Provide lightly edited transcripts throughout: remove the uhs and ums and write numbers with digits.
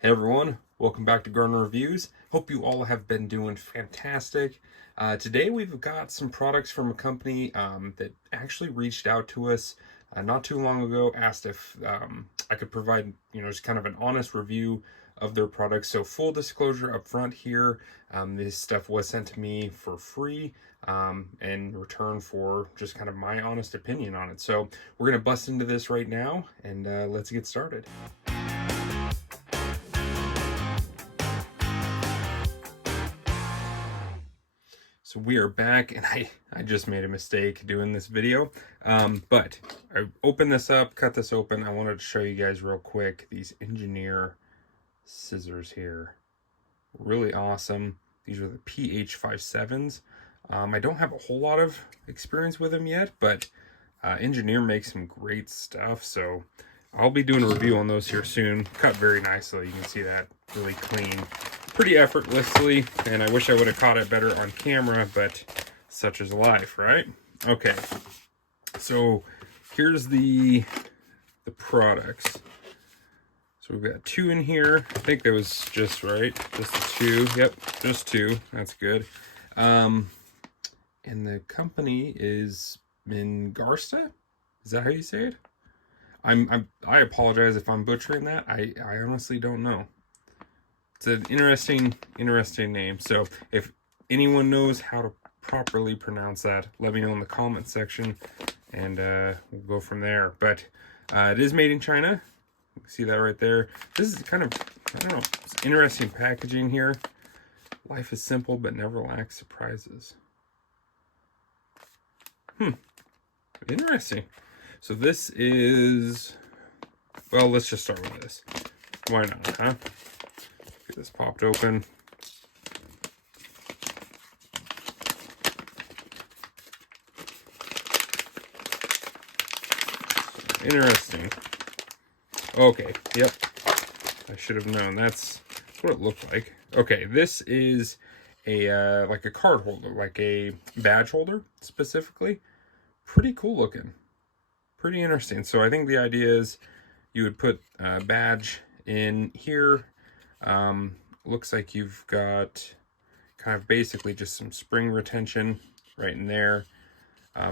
Hey everyone, welcome back to Garner Reviews. Hope you all have been doing fantastic. Today we've got some products from a company that actually reached out to us not too long ago, asked if I could provide, just kind of an honest review of their products. So full disclosure up front here, this stuff was sent to me for free in return for just kind of my honest opinion on it. So we're going to bust into this right now and let's get started. So we are back, and I just made a mistake doing this video, but I opened this up, cut this open. I wanted to show you guys real quick these engineer scissors here. Really awesome. These are the PH57s. I don't have a whole lot of experience with them yet, but Engineer makes some great stuff, so I'll be doing a review on those here soon. Cut very nicely. You can see that really clean, pretty effortlessly, and I wish I would have caught it better on camera, but such is life, right? Okay, so here's the products. So we've got two in here. I think that was just right, just the two. Yep, just two. That's good. And the company is Mngarista. Is that how you say it? I apologize if I'm butchering that. I honestly don't know. It's an interesting name. So if anyone knows how to properly pronounce that, let me know in the comment section, and we'll go from there. But it is made in China. You can see that right there. This is kind of, I don't know, it's interesting packaging here. Life is simple but never lacks surprises. Interesting. So this is, well, let's just start with this. Why not, huh? Get this popped open. Interesting. Okay, yep. I should have known. That's what it looked like. Okay, this is a like a card holder, like a badge holder specifically. Pretty cool looking. Pretty interesting. So I think the idea is you would put a badge in here. Looks like you've got kind of basically just some spring retention right in there.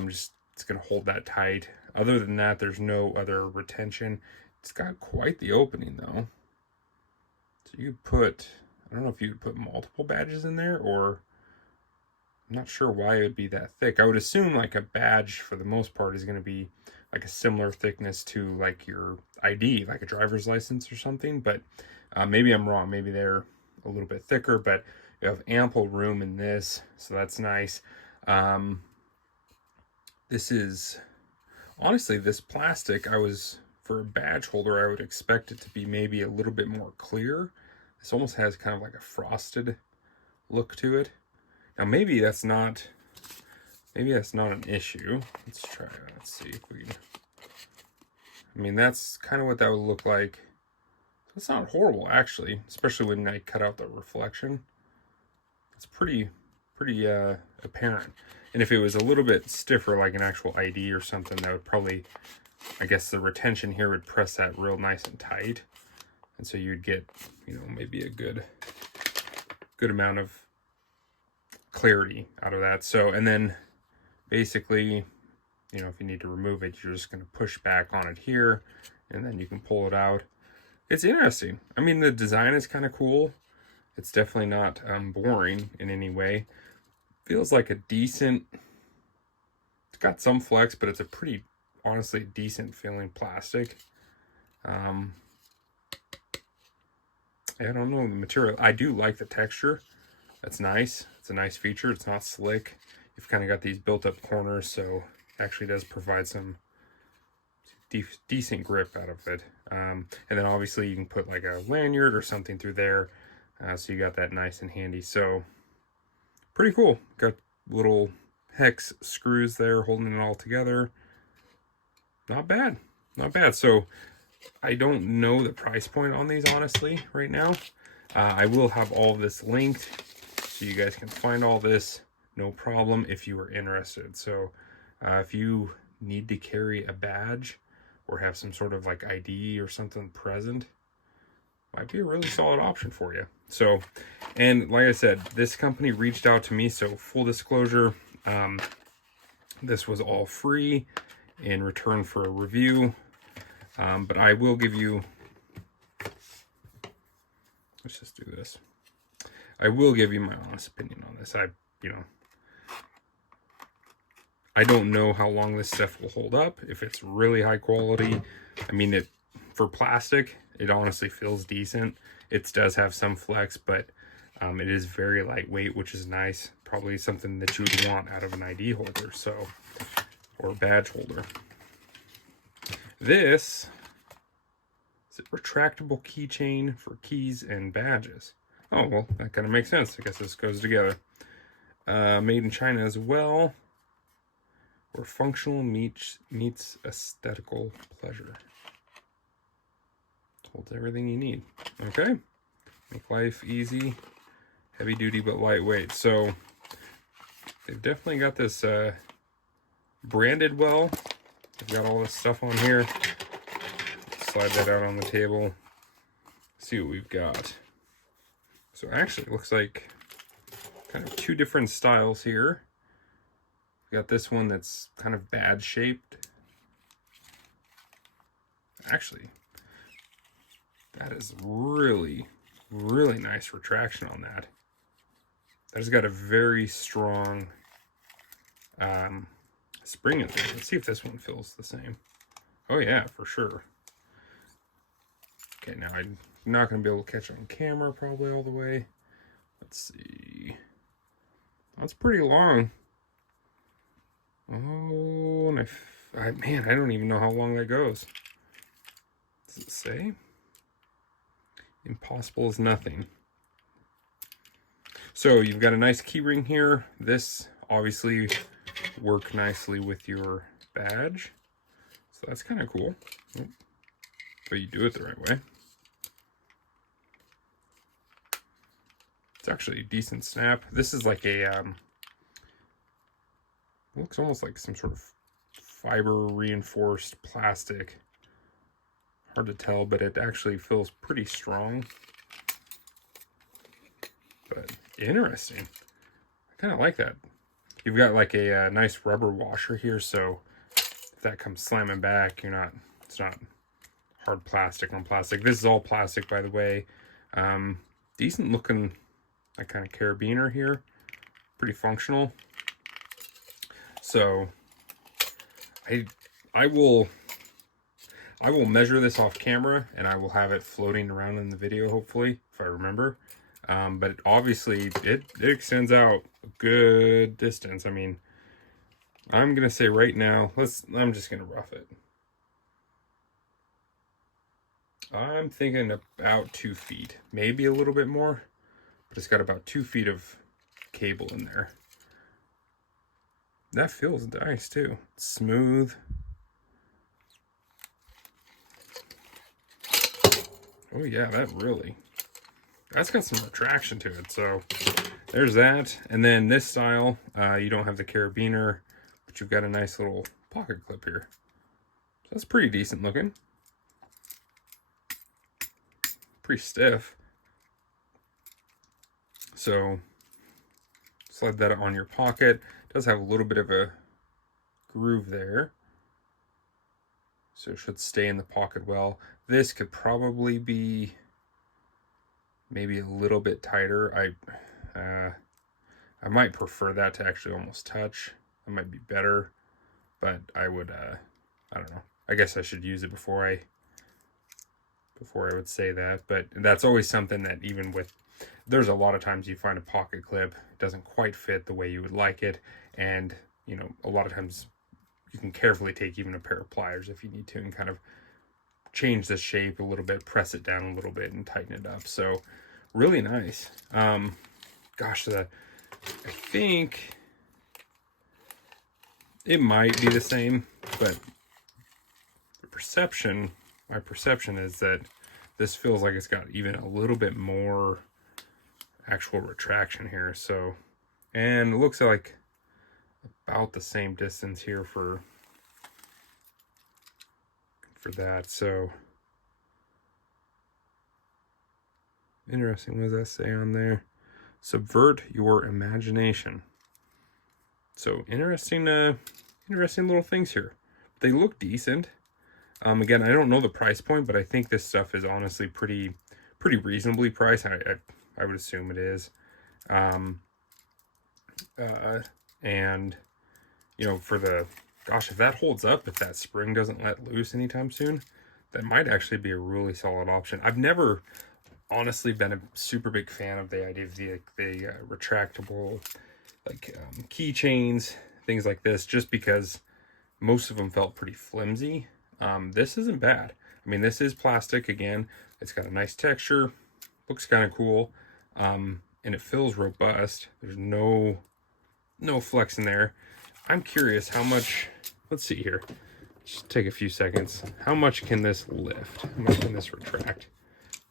Just it's gonna hold that tight. Other than that, there's no other retention. It's got quite the opening though. So you put, I don't know if you'd put multiple badges in there, or I'm not sure why it would be that thick. I would assume like a badge for the most part is going to be like a similar thickness to like your ID, like a driver's license or something, but maybe I'm wrong. Maybe they're a little bit thicker, but you have ample room in this, so that's nice. This is, honestly, this plastic, for a badge holder, I would expect it to be maybe a little bit more clear. This almost has kind of like a frosted look to it. Now maybe that's not an issue. Let's try it. Let's see if we can. I mean, that's kind of what that would look like. It's not horrible actually, especially when I cut out the reflection. It's pretty apparent. And if it was a little bit stiffer, like an actual ID or something, that would probably, I guess the retention here would press that real nice and tight. And so you'd get, maybe a good amount of clarity out of that. So, and then basically, if you need to remove it, you're just going to push back on it here, and then you can pull it out. It's interesting. I mean, the design is kind of cool. It's definitely not boring in any way. Feels like a decent, it's got some flex, but it's a pretty, honestly, decent feeling plastic. I don't know the material. I do like the texture. That's nice. It's a nice feature. It's not slick. You've kind of got these built-up corners, so it actually does provide some decent grip out of it. And then obviously you can put like a lanyard or something through there, so you got that nice and handy. So pretty cool. Got little hex screws there holding it all together. Not bad. Not bad. So I don't know the price point on these, honestly, right now. I will have all of this linked, so you guys can find all this, no problem, if you are interested. So if you need to carry a badge or have some sort of like ID or something present, might be a really solid option for you. So, and like I said, this company reached out to me, so full disclosure, this was all free in return for a review, but I will give you, let's just do this. I will give you my honest opinion on this. I don't know how long this stuff will hold up, if it's really high quality. I mean, for plastic, it honestly feels decent. It does have some flex, but it is very lightweight, which is nice. Probably something that you would want out of an ID holder, or badge holder. This is a retractable keychain for keys and badges. Oh, well, that kind of makes sense. I guess this goes together. Made in China as well. Where functional meets aesthetical pleasure. Holds everything you need. Okay. Make life easy. Heavy duty but lightweight. So they've definitely got this branded well. They've got all this stuff on here. Slide that out on the table. See what we've got. So actually it looks like kind of two different styles here. We got this one that's kind of bad shaped. Actually, that is really, really nice retraction on that. That has got a very strong spring in there. Let's see if this one feels the same. Oh yeah, for sure. Okay, now I'm not going to be able to catch it on camera probably all the way. Let's see. That's pretty long. Oh, and man, I don't even know how long that goes. Does it say? Impossible is nothing. So you've got a nice key ring here. This obviously work nicely with your badge. So that's kind of cool. But you do it the right way. It's actually a decent snap. This is like a looks almost like some sort of fiber reinforced plastic. Hard to tell, but it actually feels pretty strong. But interesting. I kind of like that. You've got like a nice rubber washer here, so if that comes slamming back, it's not hard plastic on plastic. This is all plastic, by the way. Decent looking, that kind of carabiner here. Pretty functional. So I will measure this off camera, and I will have it floating around in the video, hopefully, if I remember. But obviously it extends out a good distance. I mean, I'm gonna say right now, I'm just gonna rough it. I'm thinking about 2 feet, maybe a little bit more, but it's got about 2 feet of cable in there. That feels nice too. It's smooth. Oh yeah, that's got some retraction to it. So there's that. And then this style, you don't have the carabiner, but you've got a nice little pocket clip here. So that's pretty decent looking. Pretty stiff. So slide that on your pocket. It does have a little bit of a groove there, so it should stay in the pocket well. This could probably be maybe a little bit tighter. I might prefer that to actually almost touch. That might be better, but I would I don't know. I guess I should use it before I would say that. But that's always something that even with, there's a lot of times you find a pocket clip, it doesn't quite fit the way you would like it, and a lot of times you can carefully take even a pair of pliers if you need to and kind of change the shape a little bit, press it down a little bit and tighten it up. So really nice. Gosh, I think it might be the same, but my perception is that this feels like it's got even a little bit more actual retraction here. So, and it looks like about the same distance here for that. So Interesting. What does that say on there? Subvert your imagination. So interesting, interesting little things here. They look decent. Again, I don't know the price point, but I think this stuff is honestly pretty reasonably priced. I would assume it is. And you know, for the, gosh, if that holds up, if that spring doesn't let loose anytime soon, that might actually be a really solid option. I've never honestly been a super big fan of the idea of the retractable keychains, things like this, just because most of them felt pretty flimsy. This isn't bad. I mean, this is plastic again. It's got a nice texture, looks kind of cool, and it feels robust. There's no flex in there. I'm curious how much, let's see here. Just take a few seconds. How much can this lift? How much can this retract?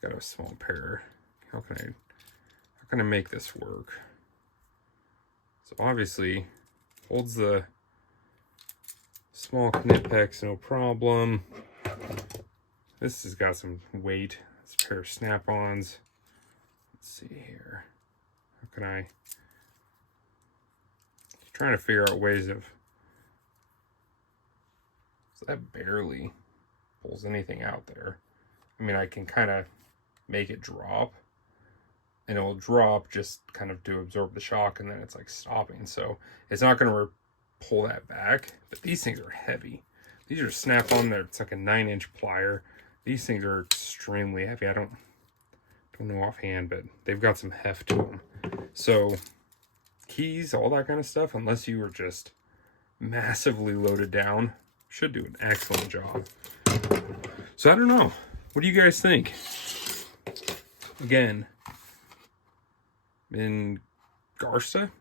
Got a small pair. How can I make this work? So obviously holds the small Knipex, no problem. This has got some weight. It's a pair of snap-ons. Let's see here. How can I? Trying to figure out ways of. So that barely pulls anything out there. I mean, I can kind of make it drop, and it will drop just kind of to absorb the shock, and then it's like stopping. So it's not going to pull that back. But these things are heavy. These are snap-on. It's like a 9-inch plier. These things are extremely heavy. I don't know offhand, but they've got some heft to them. So keys, all that kind of stuff, unless you were just massively loaded down, should do an excellent job. So I don't know. What do you guys think? Again, Mngarista.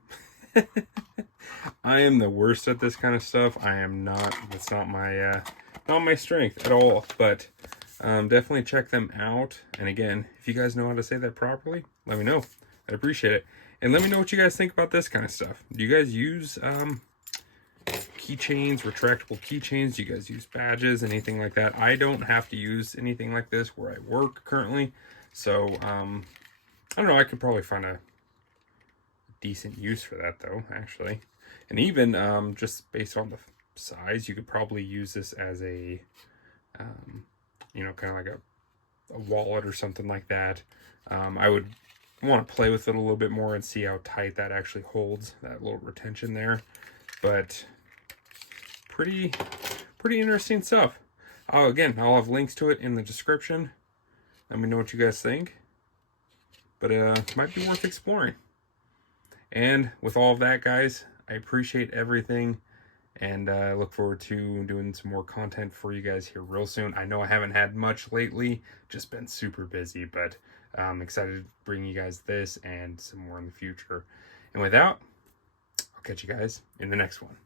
I am the worst at this kind of stuff. I am not. It's not my strength at all. But definitely check them out. And again, if you guys know how to say that properly, let me know. I'd appreciate it. And let me know what you guys think about this kind of stuff. Do you guys use keychains, retractable keychains? Do you guys use badges, anything like that? I don't have to use anything like this where I work currently. So, I don't know. I could probably find a decent use for that, though, actually. And even just based on the size, you could probably use this as a, you know, kind of like a wallet or something like that. I would want to play with it a little bit more and see how tight that actually holds, that little retention there. But pretty interesting stuff. Again, I'll have links to it in the description. Let me know what you guys think. But it might be worth exploring. And with all of that, guys, I appreciate everything. And I look forward to doing some more content for you guys here real soon. I know I haven't had much lately, just been super busy, but I'm excited to bring you guys this and some more in the future. And with that, I'll catch you guys in the next one.